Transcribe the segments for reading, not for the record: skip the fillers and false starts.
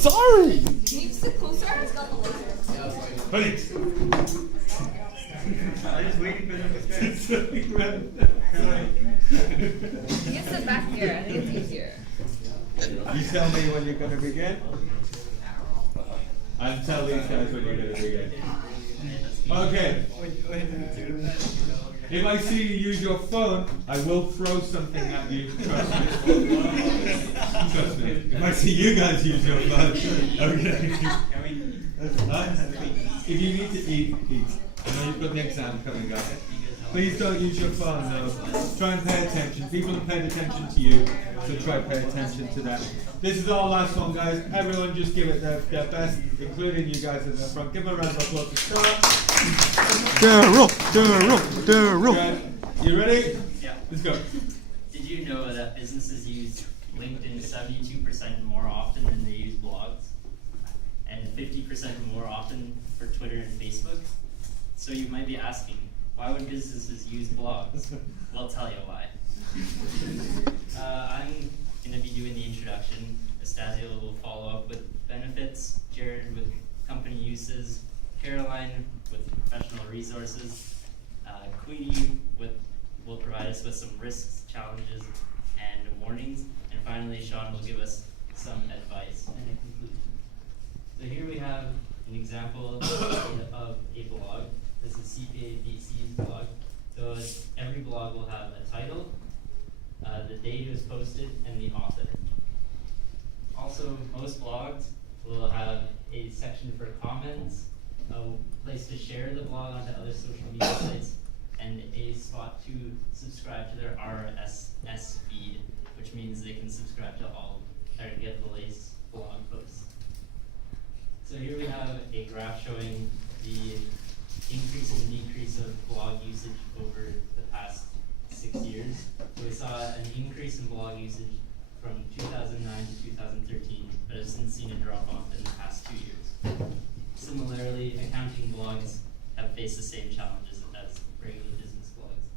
sorry. Can you sit closer? Please. I'm just waiting for them to finish. You can sit back here. I think it's easier. You tell me when you're going to begin. I'll tell these guys when you're going to begin. Okay. If I see you use your phone, I will throw something at you. Trust me. Trust me. If I see you guys use your phone, okay. If you need to eat, eat. I know you've got an exam coming up. Please don't use your phone though. Try and pay attention. People have paid attention to you, so try and pay attention to them. This is our last one, guys. Everyone just give it their best, including you guys in the front. Give them a round of applause to start. Daryl. You ready? Yeah. Let's go. Did you know that businesses use LinkedIn 72% more often than they use blogs? And 50% more often for Twitter and Facebook? So you might be asking, why would businesses use blogs? We'll tell you why. I'm going to be doing the introduction. Estasio will follow up with benefits, Jared with company uses, Caroline with professional resources, Queenie will provide us with some risks, challenges, and warnings, and finally Sean will give us some advice and a conclusion. So here we have an example of a blog. This is CPA-VC's blog. So every blog will have a title, the date it was posted, and the author. Also, most blogs will have a section for comments, a place to share the blog onto other social media sites, and a spot to subscribe to their RSS feed, which means they can subscribe to all or get the latest blog posts. So here we have a graph showing the increase and decrease of blog usage over the past 6 years. So we saw an increase in blog usage from 2009 to 2013, but have since seen a drop off in the past 2 years. Similarly, accounting blogs have faced the same challenges as regular business blogs.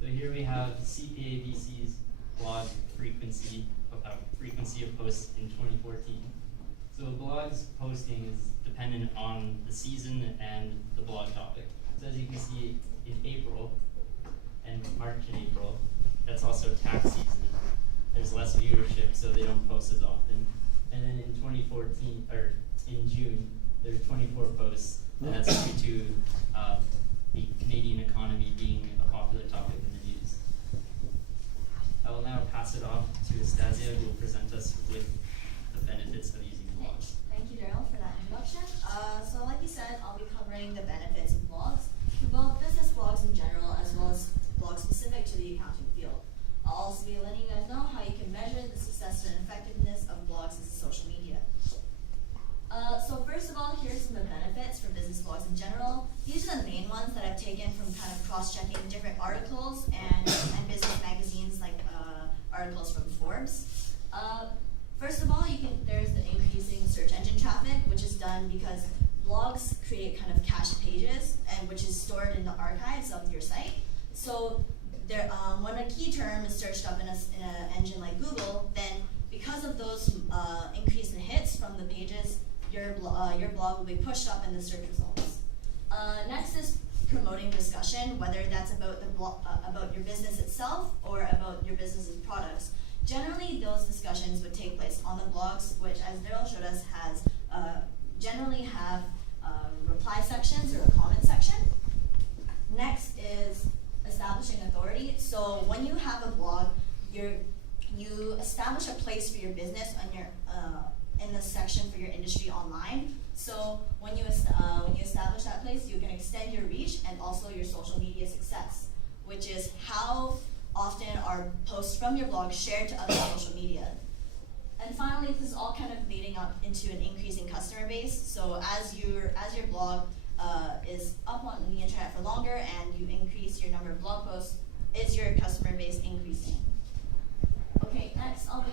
So here we have CPA-VC's blog frequency of posts in 2014. So a blog's posting is dependent on the season and the blog topic. So as you can see in April, and March and April, that's also tax season. There's less viewership, so they don't post as often. And then in 2014, or in June, there's 24 posts, and that's due to the Canadian economy being a popular topic in the news. I will now pass it off to Estasio, who will present us with the benefits of using blogs. Thank you, Daryl, for that introduction. So like you said, I'll be covering the benefits of blogs, for both business blogs in general, as well as blogs specific to the accounting field. I'll also be letting you guys know how you can measure the success and effectiveness of blogs as social media. So first of all, here's some of the benefits for business blogs in general. These are the main ones that I've taken from kind of cross-checking different articles and business magazines like articles from Forbes. First of all, there's the increasing search engine traffic, which is done because blogs create kind of cached pages, and which is stored in the archives of your site. So when a key term is searched up in an engine like Google, then because of those increase in hits from the pages, your blog will be pushed up in the search results. Next is promoting discussion, whether that's about about your business itself or about your business's products. Generally, those discussions would take place on the blogs, which, as Daryl showed us, generally have reply sections or a comment section. Next is establishing authority. So when you have a blog, you establish a place for your business on your in the section for your industry online. So when you establish that place, you can extend your reach and also your social media success, which is how often are posts from your blog shared to other social media. And finally, this is all kind of leading up into an increasing customer base. So as your blog is up on the internet for longer and you increase your number of blog posts, is your customer base increasing? Okay, next I'll be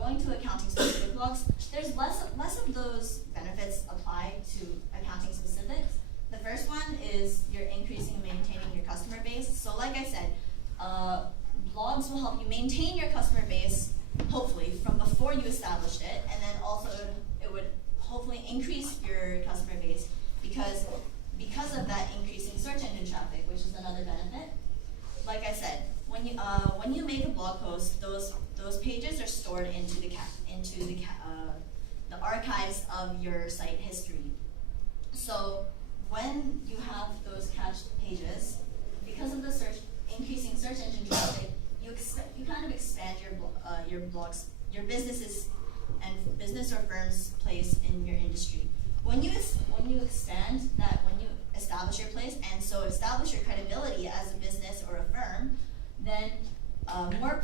going to accounting specific blogs. There's less of those benefits apply to accounting specifics. The first one is you're increasing and maintaining your customer base. So like I said, blogs will help you maintain your customer base, hopefully, from before before you established it, and then also it would hopefully increase your customer base because of that increasing search engine traffic, which is another benefit. Like I said, when you make a blog post, those pages are stored into the archives of your site history. So when you have those cached pages, because of the increasing search engine traffic, you kind of expand your blogs, your businesses and business or firm's place in your industry. When you expand that, when you establish your place and so establish your credibility as a business or a firm, then more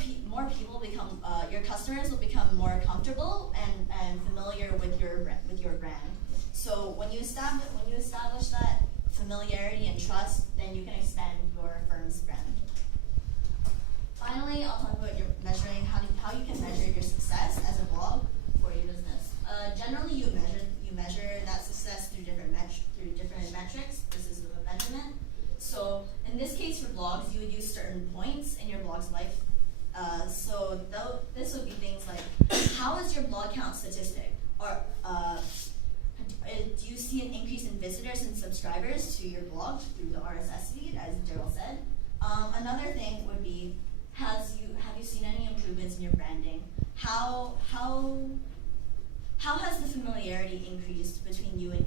people become your customers will become more comfortable and familiar with your brand. So when you establish that familiarity and trust, then you can expand your firm's brand. Finally, I'll talk about how you can measure your success as a blog for your business. Generally, you measure that success through different metrics. This is a measurement. So in this case for blogs, you would use certain points in your blog's life. This would be things like, how is your blog count statistic? Or do you see an increase in visitors and subscribers to your blog through the RSS feed, as Daryl said? Another thing would be, have you seen any improvements in your branding? How has the familiarity increased between you and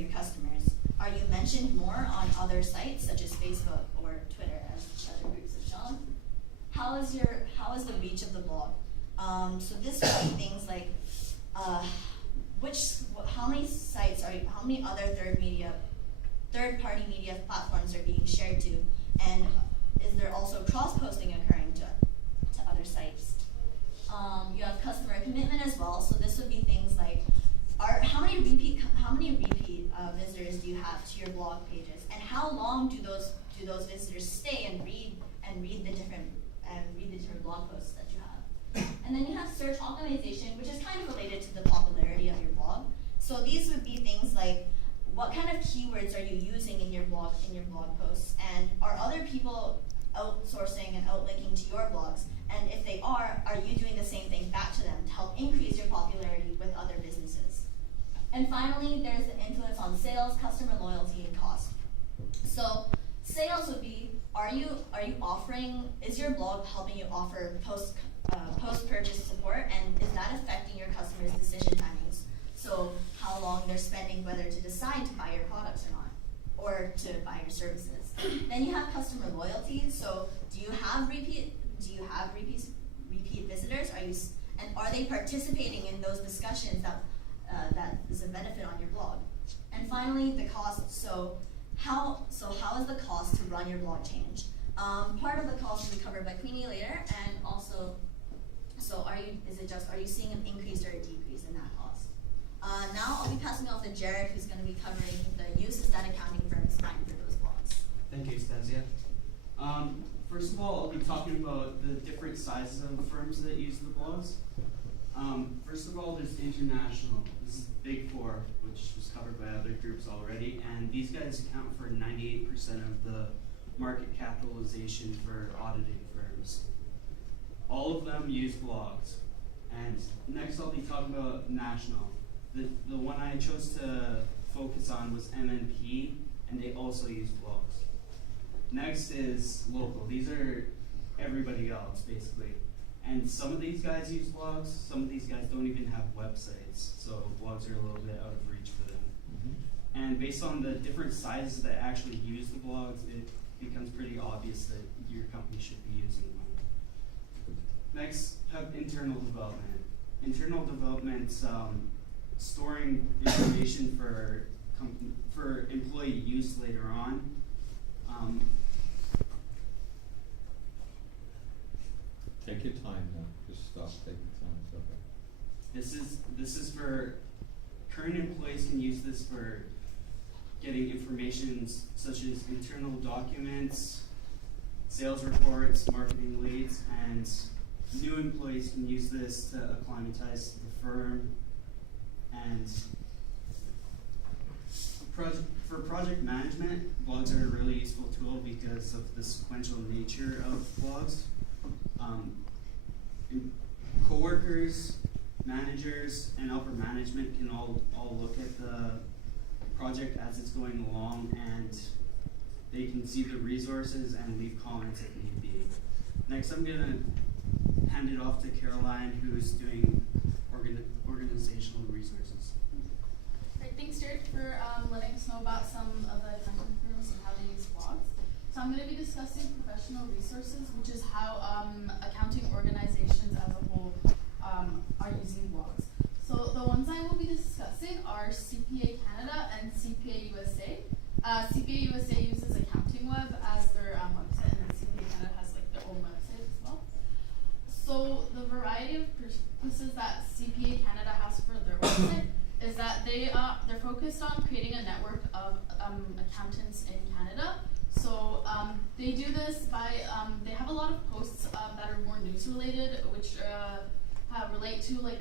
your customers? Are you mentioned more on other sites such as Facebook or Twitter, as other groups have shown? How is the reach of the blog? So this would be things like how many other third-party media platforms are being shared to, and is there also cross-posting occurring to other sites? You have customer commitment as well. So this would be things like, how many repeat visitors do you have to your blog pages, and how long do those visitors stay and read the different blog posts that you have? And then you have search optimization, which is kind of related to the popularity of your blog. So these would be things like, what kind of keywords are you using in your blog posts, and are other people outsourcing and outlinking to your blogs? And if they are you doing the same thing back to them to help increase your popularity with other businesses? And finally, there's the influence on sales, customer loyalty, and cost. So sales would be, is your blog helping you offer post-purchase support, and is that affecting your customers' decision timings? So how long they're spending whether to decide to buy your products or not, or to buy your services. Then you have customer loyalty. So do you have repeat visitors? Are they participating in those discussions that is a benefit on your blog? And finally, the cost. So how is the cost to run your blog change? Part of the cost will be covered by Queenie later, and also, are you seeing an increase or a decrease in that cost? Now I'll be passing off to Jared, who's going to be covering the uses that accounting firms find for those blogs. Thank you, Stasia. First of all, I'll be talking about the different sizes of firms that use the blogs. First of all, there's international. This is Big Four, which was covered by other groups already, and these guys account for 98% of the market capitalization for auditing firms. All of them use blogs. And next I'll be talking about national. The one I chose to focus on was MNP, and they also use blogs. Next is local. These are everybody else, basically. And some of these guys use blogs, some of these guys don't even have websites, so blogs are a little bit out of reach for them. Mm-hmm. And based on the different sizes that actually use the blogs, it becomes pretty obvious that your company should be using one. Next, have internal development. Internal development, storing information for employee use later on. Take your time now. Just stop. Take your time. It's okay. This is for current employees can use this for getting information such as internal documents, sales reports, marketing leads, and new employees can use this to acclimatize to the firm. And for project management, blogs are a really useful tool because of the sequential nature of blogs. coworkers, managers, and upper management can all look at the project as it's going along, and they can see the resources and leave comments if need be. Next, I'm gonna hand it off to Caroline, who's doing organizational resources. Great, thanks Jared for letting us know about some of the accounting firms and how they use blogs. So I'm going to be discussing professional resources, which is how accounting organizations as a whole are using blogs. So the ones I will be discussing are CPA Canada and CPA USA. CPA USA uses Accounting Web as their website, and then CPA Canada has like their own website as well. So the variety of purposes that CPA Canada has for their website is that they're focused on creating a network of accountants in Canada. So they do this by they have a lot of posts that are more news related, which relate to like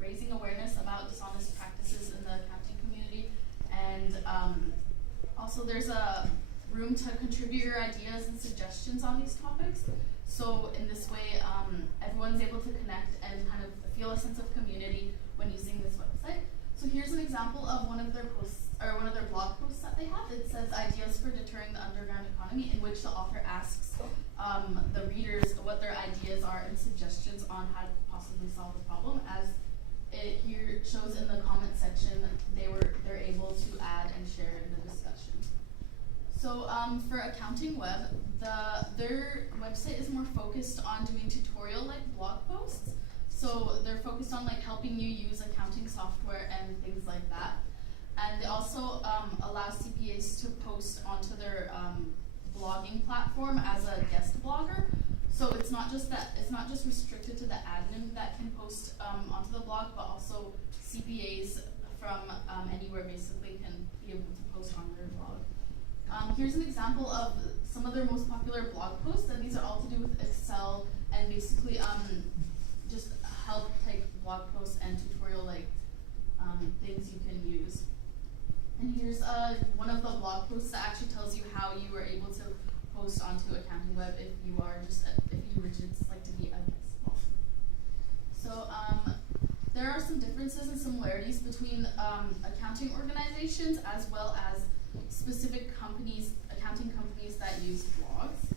raising awareness about dishonest practices in the accounting community, and also there's a room to contribute your ideas and suggestions on these topics. So in this way, everyone's able to connect and kind of feel a sense of community when using this website. So here's an example of one of their posts, or one of their blog posts that they have. It says ideas for deterring the underground economy, in which the author asks the readers what their ideas are and suggestions on how to possibly solve the problem. As it here shows in the comment section, they're able to add and share in the discussion. So for Accounting Web, their website is more focused on doing tutorial-like blog posts. So they're focused on like helping you use accounting software and things like that. And they also allow CPAs to post onto their blogging platform as a guest blogger. So it's not just restricted to the admin that can post onto the blog, but also CPAs from anywhere basically can be able to post on their blog. Here's an example of some of their most popular blog posts, and these are all to do with Excel and basically just help like blog posts and tutorial like things you can use. And here's one of the blog posts that actually tells you how you were able to post onto Accounting Web if you would just like to be a guest blogger. So there are some differences and similarities between accounting organizations as well as specific companies, accounting companies that use blogs.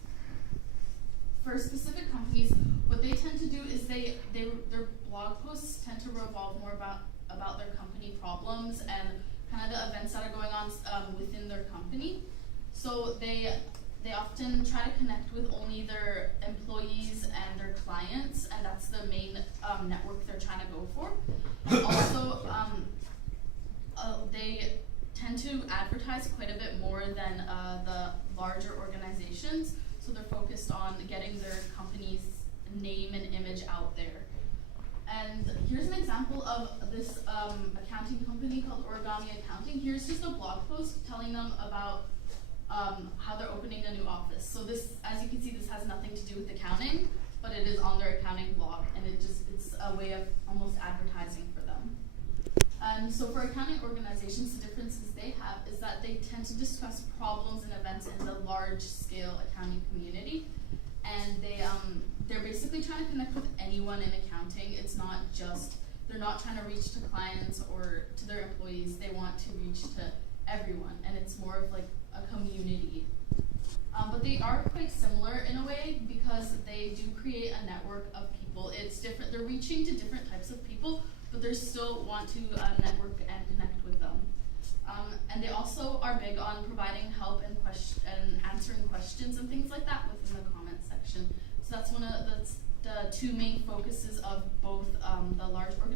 For specific companies, what they tend to do is their blog posts tend to revolve more about their company problems and kind of the events that are going on within their company. So they often try to connect with only their employees and their clients, and that's the main network they're trying to go for. Also, they tend to advertise quite a bit more than the larger organizations. So they're focused on getting their company's name and image out there. And here's an example of this accounting company called Origami Accounting. Here's just a blog post telling them about how they're opening a new office. So this, as you can see, this has nothing to do with accounting, but it is on their accounting blog, and it's a way of almost advertising for them. And so for accounting organizations, the differences they have is that they tend to discuss problems and events in the large-scale accounting community, and they're basically trying to connect with anyone in accounting. It's not just, they're not trying to reach to clients or to their employees. They want to reach to everyone, and it's more of like a community. But they are quite similar in a way because they do create a network of people. It's different. They're reaching to different types of people, but they still want to network and connect with them. And they also are big on providing help and answering questions and things like that within the comment section. So that's one of the two main focuses of both the large organizations